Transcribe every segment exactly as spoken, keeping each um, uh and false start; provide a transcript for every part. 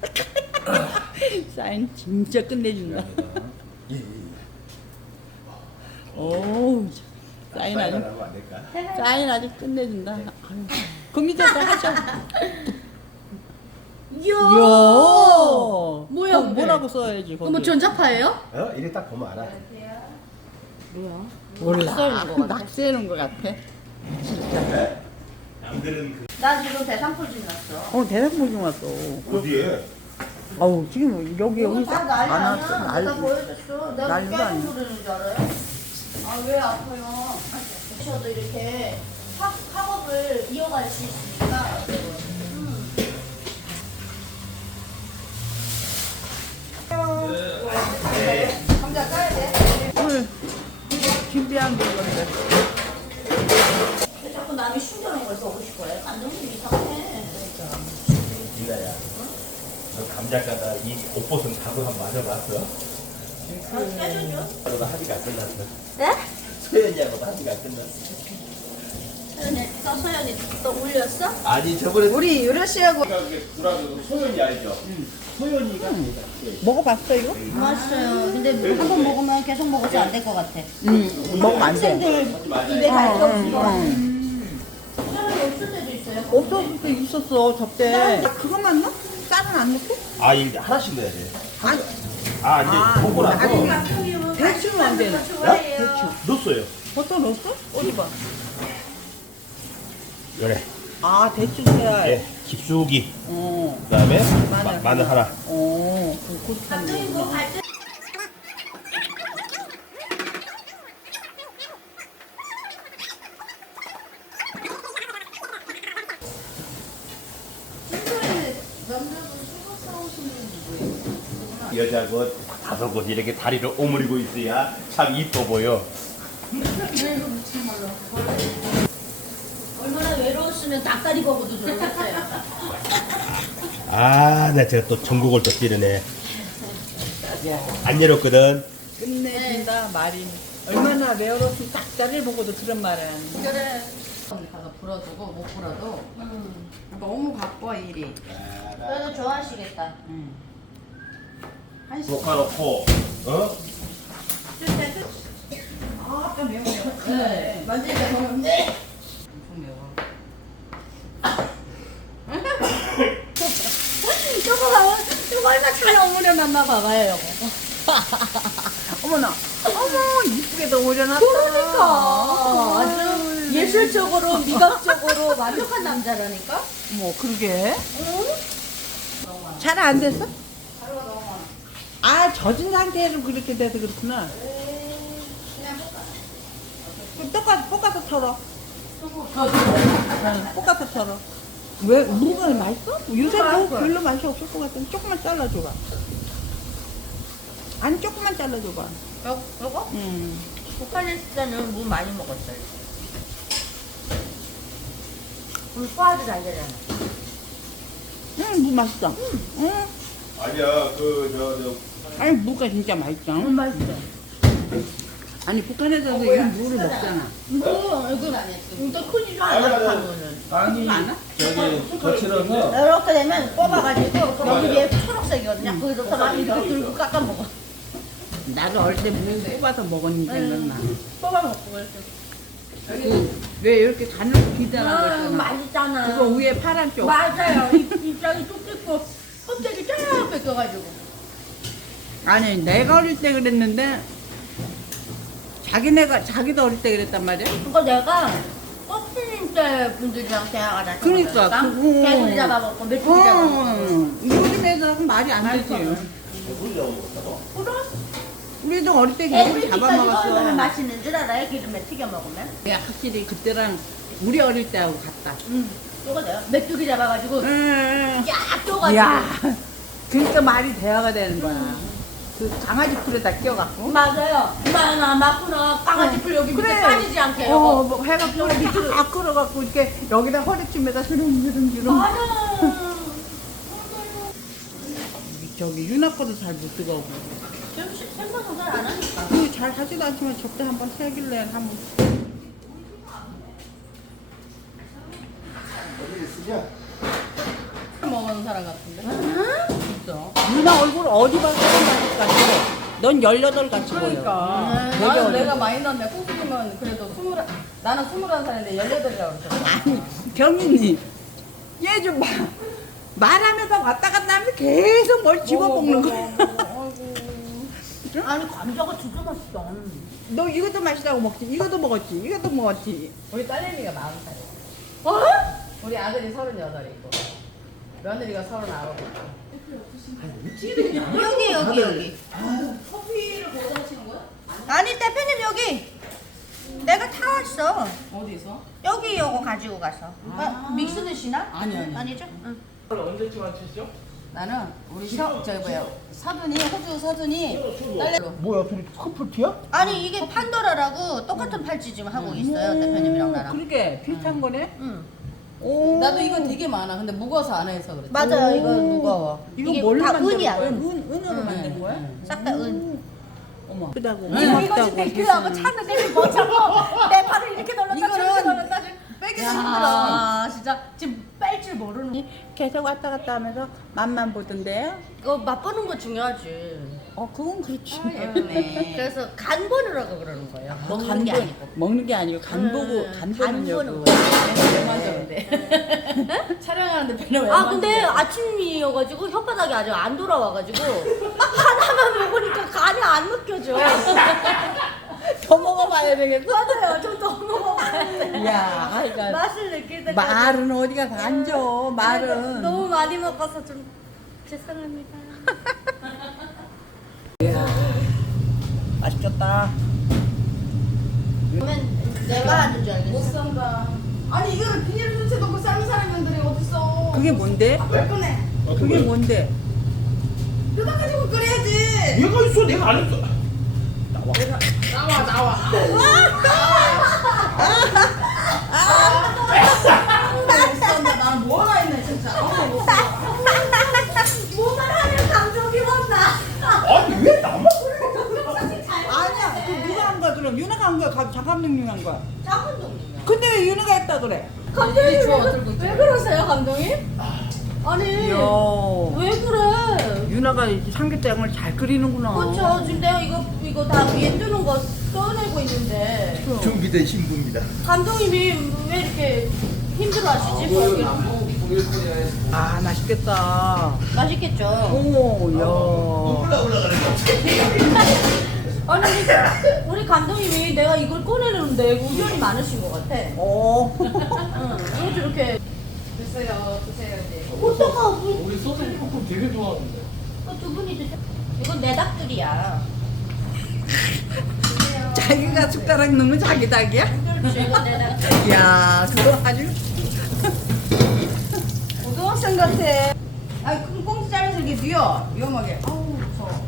사인 진짜 끝내준다. 예, 예. 오, 사인 아주 하면 안 될까? 사인 아주 끝내준다. 아유, 그럼 이제 또 하죠. 이야. 이야, 뭐야, 거기 그게? 뭐라고 써야지 그거 거기. 뭐 전자파예요? 어? 이래 딱 보면 알아. 뭐야? 몰라. 낙서하는 거 같아. 낙서하는 거 같아. 남들은 그 나 지금 대상포 지났어. 어, 대단한 좀 왔어. 어디에? 아우 지금 여기 여기 다 난리 안 아니야. 왔어. 내가 난리. 보여줬어. 내가 난리도 깨끗 아니야. 부르는 줄 알아요? 아 왜 아파요? 저도 이렇게 학, 학업을 이어갈 수 있으니까. 음. 감자 까야 돼. 오늘 준비한 게 이건데. 왜 자꾸 남이 숨겨놓은 걸 써고 싶어요? 감정이 이상해. 이나야. 너 감자 까다 이 옷벗은 답을 한번 맞아봤어? 깨줘줘. 너도 합의가 안 끝났어. 네? 소연이하고도 합의가 안 끝났어. 소연이, 또 소연이 또 울렸어? 아니 저번에 우리 유라 씨하고 구라도 소연이 알죠? 응. 소연이가 먹어봤어 이거? 맛있어요. 근데 한 번 먹으면 계속 먹어서 안 될 것 같아. 응. 먹으면 안 돼. 입에 갈 게 응, 없어. 응. 소연이 없을 때도 있어요. 없었을 때 있었어 접대. 그거 맞나? 쌀은 안 넣고? 아 이제 하나씩 넣어야 돼. 아니. 아 이제 아, 보고 나서 아니, 대충 안 되나? 좋아해요. 넣었어요. 버터 넣었어? 어디 봐. 그래. 아 대충 해야 예, 깊숙이. 어. 그다음에 마늘, 마, 마늘 하나. 어. 그 고추장 넣구나. 여자 그 다섯 곳 이렇게 다리를 오므리고 있어야 참 이뻐 보여. 얼마나 외로웠으면 닭다리 거고도 저러겠어요. 아, 나 제가 또 전국을 또 찌르네. 안 열었거든. 끝내준다 말이. 얼마나 외로웠으면 닭다리를 보고도 그런 말을 하는 거야. 그래. 가서 불어두고 못 불어도 너무 바빠 일이. 그래도 좋아하시겠다. 볶아놓고, 어? 아, 아까 매워 매워. 네. 만지니까 더 맵네. 엄청 매워. 이거 봐요. 이거 얼마 잘 어무려놨나 봐봐요, 이거. 어머나. 어머 이쁘게도 오려놨다. 그러니까. 아주 예술적으로, 미각적으로 완벽한 남자라니까? 뭐 그러게. 응? 잘 안 됐어? 가루가 너무 많아. 아 젖은 상태로 그렇게 돼서 그렇구나. 그냥 볶아. 그럼 볶아 볶아서 털어. 볶아. 응, 볶아서 털어. 왜 무가 맛있어? 요새 뭐 맛있어요. 별로 맛이 없을 것 같은데 조금만 잘라줘봐. 아니 조금만 잘라줘봐. 요, 요거? 응. 북한에 있을 때는 무 많이 먹었어요. 우리 소화도 잘 되잖아. 응, 무 맛있어. 응. 아니야, 그, 저, 저. 아니 무가 진짜 맛있어. 무 맛있어. 아니 북한에서도 이 무를 먹잖아. 뭐, 이거, 이거 크지도 않아, 북한은. 아니, 않아? 저기, 거칠어서. 이렇게 되면 뽑아가지고 여기 위에 초록색이거든요. 거기서 많이 이렇게 들고 깎아 먹어. 나도 어릴 때 무 뽑아서 먹었는데 생각나. 뽑아 먹고 이렇게. 그왜 이렇게 가늘고 기다란 거 음, 있잖아. 맛있잖아. 그거 위에 파란 쪽. 맞아요. 이- 입장이 뚝 뜯고 껍데기 쫙 뺏겨가지고. 아니 내가 어릴 때 그랬는데 자기네가 자기도 어릴 때 그랬단 말이야. 그거 내가 꽃피님 때 분들이랑 대화가 나. 그러니까, 그거. 개구리 잡아먹고 메뚜기 잡아먹고. 어, 요즘 애들하고 말이 안 되지. 개구리 잡아먹었다고? 그럼 우리도 어릴 때 개구리 개구리 뒷까지 얼마나 잡아먹었어. 맛있는 줄 알아요? 기름에 튀겨 먹으면. 야, 확실히 그때랑 우리 어릴 때하고 같다. 응. 이거 내가 메뚜기 잡아가지고 응. 쫙 떠가지고. 야, 그러니까 말이 대화가 되는 거야. 그 강아지 풀에다 끼워갖고. 맞아요. 이만아 맞구나. 강아지 풀 여기 밑에 그래. 빠지지 않게. 어, 어, 뭐 해갖고 밑으로 다 끌어갖고 이렇게 여기다 허리춤에다 주름주름주름. 맞아. 저기 유나 거도 잘 못 뜨거워. 생방송 잘 안 하니까. 그 잘 하지도 않지만 접대 한번 세길래 한번. 어디를 쓰냐? 먹는 사람 같은데. 있어. 누나 얼굴 어디 봐서 스물다섯 같이 보여. 넌 열여덟 같이 보여. 그러니까. 되게 나는 어려. 내가 많이 넣었네. 콩수님은 그래도 스물, 나는 스물한 살인데 열여덟이라고 그랬잖아. 아니 경인님 얘 좀 봐. 말하면서 왔다 갔다 하면서 계속 뭘 집어먹는 거야. 아니 감자가 진짜 맛있다. 너 이것도 맛있다고 먹지, 이것도 먹었지, 이것도 먹었지. 우리 딸내미가 마흔 살이야. 어? 우리 아들이 서른여덟이고, 며느리가 서른아홉. 여기 여기 여기. 커피를 거기다 마시는 거야? 아니 대표님 여기. 내가 타왔어. 어디서? 여기 요거 가지고 가서. 아, 믹스 드시나? 아니, 아니. 아니죠? 응. 언제쯤 하시죠? 나는 우리 셔, 저기 뭐야, 사돈이, 호주 사돈이 딸내미. 뭐야 둘이 커플티야? 아니 이게 판도라라고 똑같은 팔찌 지금 하고 있어요 대표님이랑 나랑. 그러게 비슷한 거네. 응. 오. 나도 이거 되게 많아. 근데 무거워서 안 해서 그래. 맞아요. 이거 무거워. 이거 이게 뭘로 다 만드는 은이야, 거야? 은. 은, 은으로 응, 만든 응, 거야? 응. 싹 다 은. 어머. 크다고. 응. 이거 고맙다고. 지금 백킬로하고 찾는데 못 참고 내 팔을 이렇게 놀랐다 저렇게 이거는 놀랐다 빼기 힘들어. 야, 진짜 지금 뺄 줄 모르는. 계속 왔다 갔다 하면서 맛만 보던데. 이거 맛보는 거 중요하지. 어, 그건 그렇지. 예쁘네. 그래서 간 보느라고 그러는 거예요. 먹는 간 게 보- 아니고. 먹는 게 아니고 간 보고 음, 간 간 보느냐고. 보는 거야. 왜 만져 근데? 촬영하는데 배는 왜 아 만져? 근데 아침이어가지고 혓바닥이 아직 안 돌아와가지고 하나만 먹으니까 간이 안 느껴져. 더 먹어봐야 되겠어. 맞아요. 좀 더 먹어봐야 돼. 야, 아이가 맛을 느낄 때까지. 말은 어디 가서 앉아. 말은. 너무 많이 먹어서 좀 죄송합니다. 맛있겠다. 그러면 내가 하는 줄 못 알겠어. 산다. 아니 이거를 비닐 전체 넣고 삶은 사람들이 어딨어? 그게 뭔데? 왜 꺼내? 그게 뭔데? 뜯어가지고 끓여야지. 얘가 있어 내가 안 했어. 나와 나와. 못 산다. 나는 뭐라 했네 진짜. 어머 못 산다. 뭐만 하면 감정이 온다. 아니 왜 나만 그래? 아니야. 그 누가 한 거야 그럼? 윤아가 한 거야? 감- 장감독님 한 거야? 작은 동이야. 근데 왜 윤아가 했다 그래? 감독님 주워 왜, 들고 있지. 왜 그러세요 감독님? 아니 이야. 왜 그래? 윤아가 이 삼계장을 잘 끓이는구나. 그렇죠. 지금 내가 이거 이거 다 위에 뜨는 거 떠내고 있는데 준비된 신부입니다. 감독님이 왜 이렇게 힘들어하시지? 아 맛있겠다. 맛있겠죠. 오, 야. 올라 올라가는 거. 아니 근데 우리 감독님이 내가 이걸 꺼내는데 우연이 많으신 것 같아. 오. 응. 왜 이렇게 드세요 드세요 이제. 어떡하 우리 소세지 볶음 되게 좋아하는데. 두 분이 드세요. 이건 내 닭들이야. 자기가 숟가락 넣으면 자기 닭이야? 그렇지. 이건 내 닭들. 야, 그거 아주. 고등학생 같아. 아, 그럼 꽁지 잘라서 이렇게 뉘어. 위험하게. 아우, 무서워.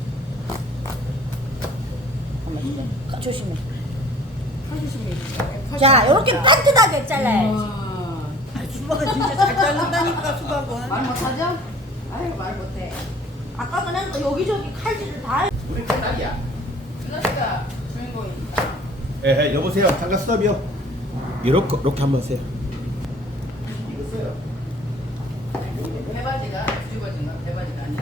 가- 조심해. 팔십이 자, 이렇게 반듯하게 잘라야지. 아, 수박은 진짜 잘 자른다니까, 수박은. 말 못하죠? 아유, 말 못해. 아까 그냥 또 여기저기 칼질을 다 해. 우리 딸이야. 이것가 주인공입니다. 예, 여보세요. 잠깐 스톱이요. 이렇게 이렇게 한번 세요. 배바지가 뒤집어진 건 배바지가 아니야.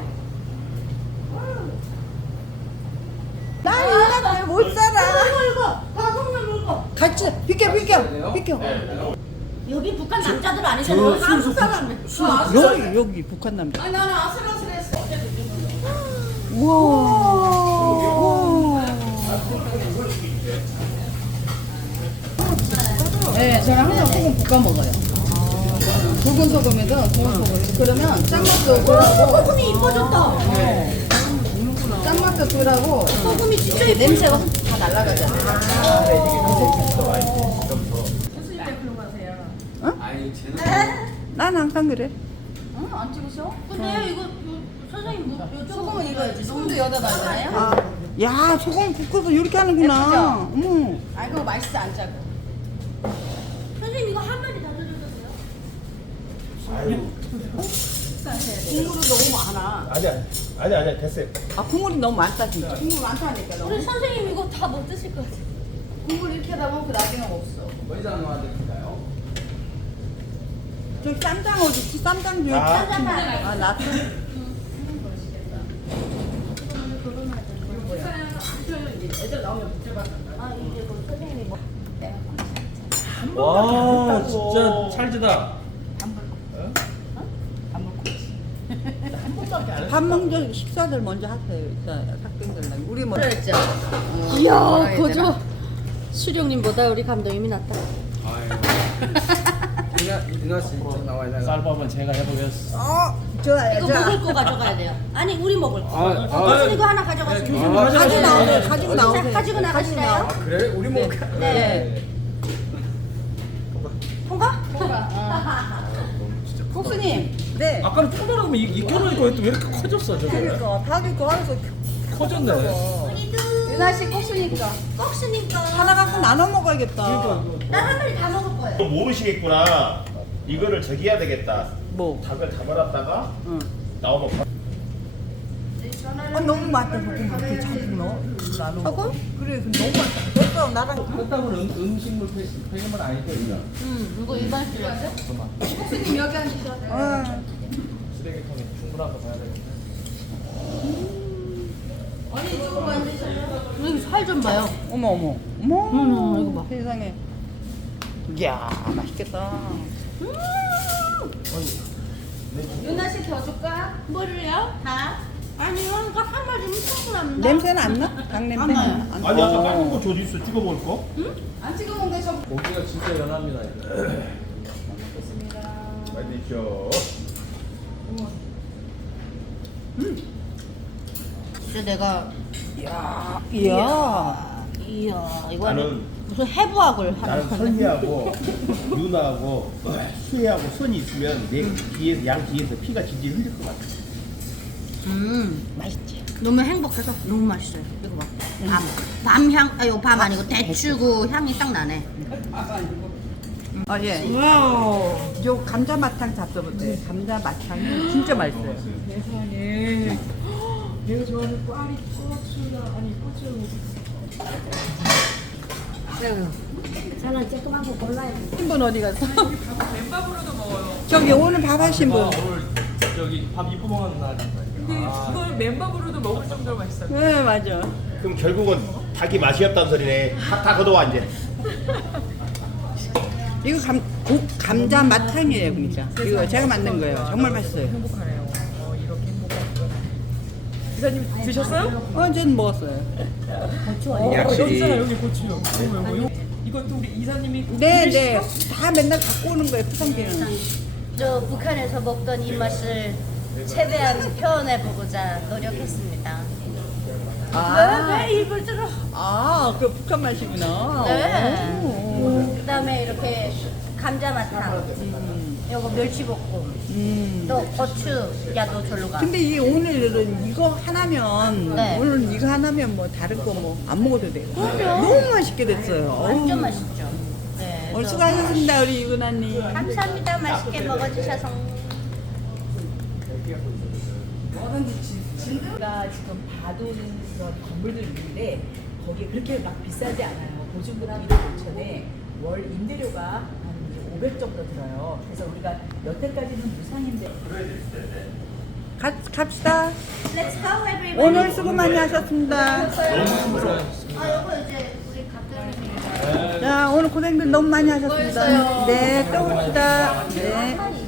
나 이거 못 살아. 이거 이거 다 손을 물고. 같이 비켜, 비켜, 비켜. 여기 북한 남자들 아니잖아. 여기 한국 사람. 여기, 여기 북한 남자. 아니, 나는 아슬아슬했어. 우와. 네, 저는 항상 소금 볶아 먹어요. 굵은 소금이든 좋은 소금. 그러면 짠맛도 덜하고. 소금이 이뻐졌다. 네. 짠맛도 덜하고. 소금이 진짜 이뻐. 냄새가 다 날아가잖아요. 교수님 대표로 가세요. 난 항상 그래. 응? 안 찍으셔? 근데 이거 요- 선생님 뭐 요즘 소금은 이거야지. 소금도 여다 놔야 되나요? 아, 야, 소금 붓고서 이렇게 하는구나. 어머. 아, 그거 맛있어 안 짜고. 선생님 이거 한 마리 다 드셔도 돼요? 아유. 국물은 너무 많아. 아니 아니 아니 아니 됐어요. 아, 국물이 너무 많다, 진짜. 국물 많다니까 우리 너무. 선생님 이거 다 못 드실 것 같아. 국물 이렇게 하다 보면 그 나중에 없어. 저 쌈장 어디 있지? 쌈장 좀. 아. 짠짠 아, 나 좀. 애들 나오면 붙여봤다. 아 이제 뭐 선생님이 뭐 와 진짜 찰지다. 밥 먹는 식사들 먼저 하세요. 일단 학생들 우리 먼저. 그랬죠. 이야 거저 수령님보다 우리 감독님이 낫다. 쌀밥은 제가 해보겠어. 어, 좋아요. 이거 먹을 거 가져가야 돼요. 아니 우리 먹을 거. 아, 아, 무슨 이거 하나 가져가시면 돼요. 가지고 나오세요. 가지고 자, 나오세요. 가지고 나가시나요? 그래? 우리 뭐 네. 통과? 국수님. 네. 아까는 조그만하면 이겨놓으니까 왜 이렇게 커졌어 저게? 그러니까 다들 그 안에서 커졌네. 유나 씨 꼭수니까. 꼭스니까. 하나 갖고 나눠 먹어야겠다. 난한 마리 다 먹을 거예요. 모르시겠구나. 이거를 저기 해야 되겠다. 뭐? 닭을 잡아놨다가 응. 나오면 어, 너무 맛있다. 소금 그렇게 자주 넣어. 나눠. 소금? 그래, 그 너무 맛있다. 됐어, 나랑. 그렇다고 음식물 폐기물 아니죠 이거? 음 이거 일반 쓰레기죠? 꼭수님 여기 앉으셔도 돼요. 어. 쓰레기통에 충분한 거 봐야 되겠네. 여기 살 좀 봐요. 어머, 어머. 어머. 음, 이거 봐. 세상에. 이야, 맛있겠다. 유나 씨 더 줄까? 뭐를요? 다? 아니요 이거 한 마리면 충분합니다. 냄새는 안 나? 닭 냄새? 안 나요. 안 아니 아까 나. 깎은 거 저기 있어 찍어 먹을 거? 안 찍어 먹는데 저 고기가 진짜 연합니다 이거. 많이 드셔. 진짜 내가 이야. 이야. 이야 이거 나는- 무슨 해부학을 하는 나는 거네. 선미하고 누나하고 수혜하고 손이 있으면 내 뒤에 양 뒤에서 피가 질질 흘릴 것 같아. 음 맛있지. 너무 행복해서 너무 맛있어요. 이거 봐. 밤 밤향 아유 밤 아니고 대추고 향이 딱 나네. 아, 예. 와우. 요 감자 마탕 잡숴보세요. 감자 마탕이 진짜 맛있어요. 세상에 내가 좋아하는 꽈리 고추나 아니 고추 저는 조그만 거 골라야 돼. 한 분 어디 갔어? 맨밥으로도 먹어요. 저기 오늘 밥 하신 분. 오늘 저기 밥 이뻐 먹는 날인데. 근데 그걸 맨밥으로도 먹을 정도로 맛있어요. 네, 맞아. 그럼 결국은 닭이 맛이 없다는 소리네. 닭다 걷어와 이제. 이거 감, 고, 감자 마탕이에요, 그러니까. 이거 제가 만든 거예요. 정말 맛있어요. 행복하네요. 어, 이렇게 행복한 거. 이사님 드셨어요? 어, 전 먹었어요. 어, 여기 있잖아 여기 고추요. 이거 이거 이것도 우리 이사님이 네, 네. 다 맨날 갖고 오는 거예요, 포장기는. 저 북한에서 먹던 이 맛을 최대한 표현해 보고자 노력했습니다. 아. 왜, 왜 입을 들어? 아, 그 북한 맛이구나. 네. 오. 그다음에 이렇게 감자마탕, 요거 멸치볶음, 음. 또 고추, 야도 절로 가. 근데 이 오늘은 이거 하나면, 네. 오늘은 이거 하나면 뭐 다른 거 뭐 안 먹어도 돼요. 그럼요. 너무 맛있게 됐어요. 완전 어우. 맛있죠. 네. 오늘 그래서 수고하셨습니다, 우리 유근아님. 감사합니다. 맛있게 먹어주셔서. 제가 지금 봐두는 그런 건물들 있는데 거기에 그렇게 막 비싸지 않아요. 보증금 한 오천에 월 임대료가 한 오백 정도 들어요. 그래서 우리가 여태까지는 무상인데 가, 갑시다. Let's go everybody. 오늘 수고 많이 하셨습니다. 아 요거 이제 우리 감독님이. 자, 오늘 고생들 너무 많이 하셨습니다. 네, 또 봅시다. 네.